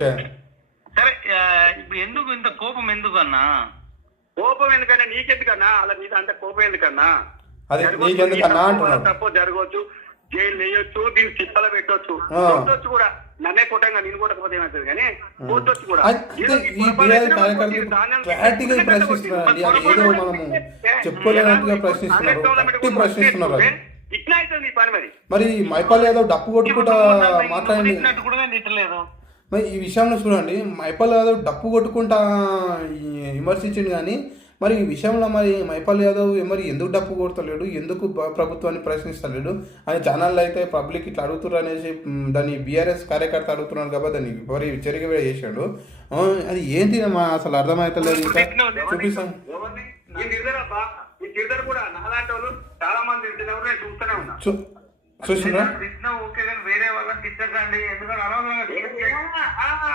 సరే ఇప్పుడు ఎందుకు ఇంత కోపం ఎందుకు అన్నా? కోపం ఎందుకన్నా నీకెందుకన్నా? అలా మీద అంత కోపం ఎందుకన్నా? తప్పు జరగవచ్చు, జైలు వేయొచ్చు, దీన్ని చిప్పల పెట్టొచ్చు, కొట్టొచ్చు కూడా. నన్నే కొట్టంగా నేను కొట్టకపోతే ఏమవుతుంది కానీ కొట్టొచ్చు కూడా. ఇట్లా అవుతుంది నీ పని. మరి మైపాల్ యాదవ్ డప్పు కొట్టుకుంటా మాట్లాడండి. మరి ఈ విషయంలో చూడండి, మైపాల్ యాదవ్ డప్పు కొట్టుకుంటా విమర్శించింది కానీ మరి ఈ విషయంలో మరి మైపాల్ యాదవ్ మరి ఎందుకు డప్పు కొడతలేడు, ఎందుకు ప్రభుత్వాన్ని ప్రశ్నిస్తలేడు అని ఛానల్లో అయితే పబ్లిక్ ఇట్లా అడుగుతున్నారు అనేసి దాన్ని బీఆర్ఎస్ కార్యకర్త అడుగుతున్నాడు కాబట్టి దాన్ని మరి చెరిగివేడ చేశాడు. అది ఏంటి అసలు అర్థమవుతలేదు. ఇంకా చూపిస్తాం. చూస్తున్నా వేరే వాళ్ళని తిట్టకండి, ఎందుకంటే